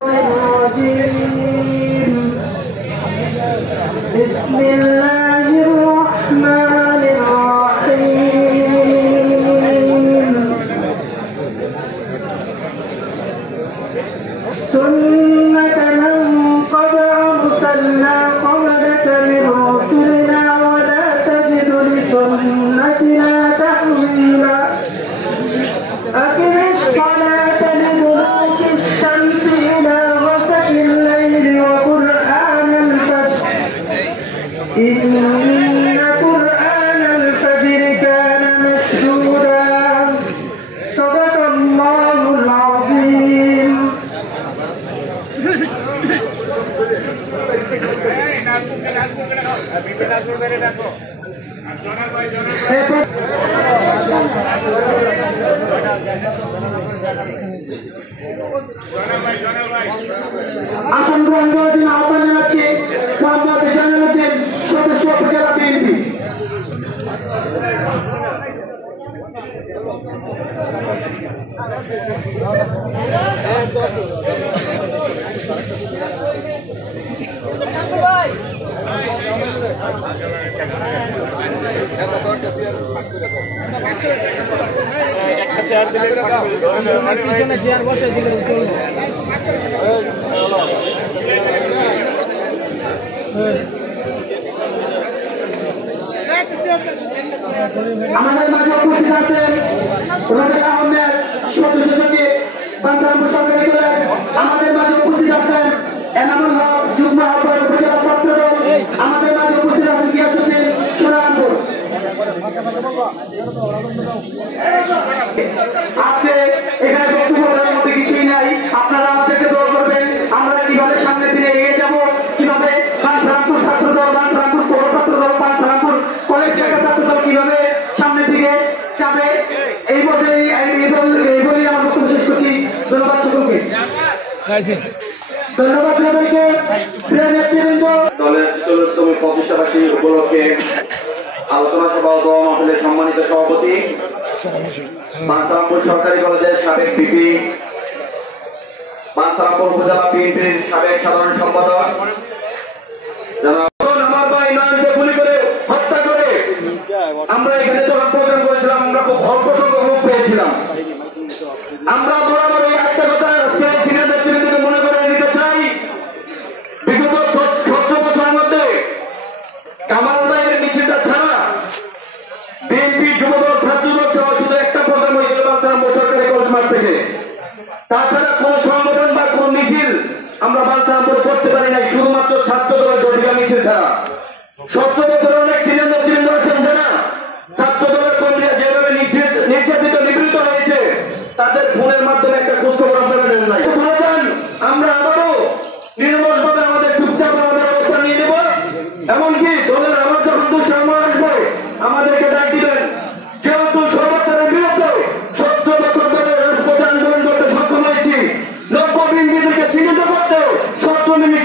بسم الله الرحمن الرحيم سنة من قد أرسلنا قبلك من رسلنا ولا تجد لسنتنا تحويلا أقم الصلاة لدلوك الشمس إلى غسق الليل وقرآن الفجر إن قرآن الفجر كان مشهودا صدق الله العظيم আসন গ্রহণ করার জন্য আহ্বান জানাচ্ছি মোহাম্মদ জালালউদ্দিন সদস্য উপজেলা বিএনপি। আমাদের মাঝে উপস্থিত আছেন রবিউল আহমেদ সদস্য সচিব বাঞ্ছারামপুর সরকারি কলেজ। আমাদের মাঝে উপস্থিত আছেন এনামুল হক যুগ্ম আহ্বায়ক উপজেলা ছাত্র দল। আমাদের মাঝে উপস্থিত আছেন গিয়াসউদ্দিন সোনারামপুর। আজকে এখানে বক্তব্য বলার মতো কিছুই নাই, আপনারা আমাদেরকে দোয়া করবেন আমরা কিভাবে সামনে দিনে এগিয়ে যাব, কিভাবে বাঞ্ছারামপুর ছাত্র দল, বাঞ্ছারামপুর পৌর ছাত্র দল, বাঞ্ছারামপুর কলেজ শাখা ছাত্র দল কিভাবে সামনের দিকে যাবে, এই বলেই আমার বক্তব্য শেষ করছি। ধন্যবাদ সকলকে। ধন্যবাদ সবাইকে। প্রিয় নেতৃবৃন্দ, দলের ৪৪তম প্রতিষ্ঠাবার্ষিকী উপলক্ষে আলোচনা সভা ও দোয়া মাহফিলের সম্মানিত সভাপতি, বাঞ্ছারামপুর সরকারি কলেজের সাবেক ভিপি, বাঞ্ছারামপুর উপজেলা বিএনপির সাবেক সাধারণ সম্পাদক আমার ভাই নয়নকে গুলি করে হত্যা করে আমরা এখানে যখন প্রোগ্রাম করেছিলাম আমরা খুব অল্প সংখ্যক লোক পেয়েছিলাম। আমরা বরাবর এই একটা কথা সিনিয়র নেতৃবৃন্দকে মনে করে দিতে চাই, বিগত ১৭ বছরের মধ্যে কামাল ভাইয়ের মিছিলটা ছাড়া বিএনপি যুবদল ছাত্রদল সহ শুধু একটা প্রোগ্রাম হয়েছিল বাঞ্ছারামপুর সরকারি কলেজ মাঠ থেকে। তাছাড়া কোন সংগঠন বা কোন মিছিল আমরা বাঞ্ছারামপুরে করতে পারি নাই, শুধুমাত্র ছাত্র দলের জটিকা মিছিল ছাড়া। ১৭ বছরে অনেক সিনিয়র নেতৃবৃন্দ আছেন যারা ছাত্র দলের কর্মীরা যেভাবে নির্যাতিত নিপীড়িত হয়েছে তাদের ফোনের মাধ্যমে একটা খোঁজখবর আপনারা নেন নাই। বলে যান আমরা আবারও নির্মলভাবে আমাদের চুপচাপ আমাদের অবস্থান নিয়ে নেব, এমনকি দলের আমার যখন দুঃসময় আসবে আমাদেরকে ডাক দিবেন। যেহেতু সর্বোচ্চের বিরুদ্ধে ১৭ বছর ধরে রাজপথে আন্দোলন করতে সক্ষম হয়েছি, নব্য বিএনপিদেরকে চিহ্নিত করতে ৭ মিনিট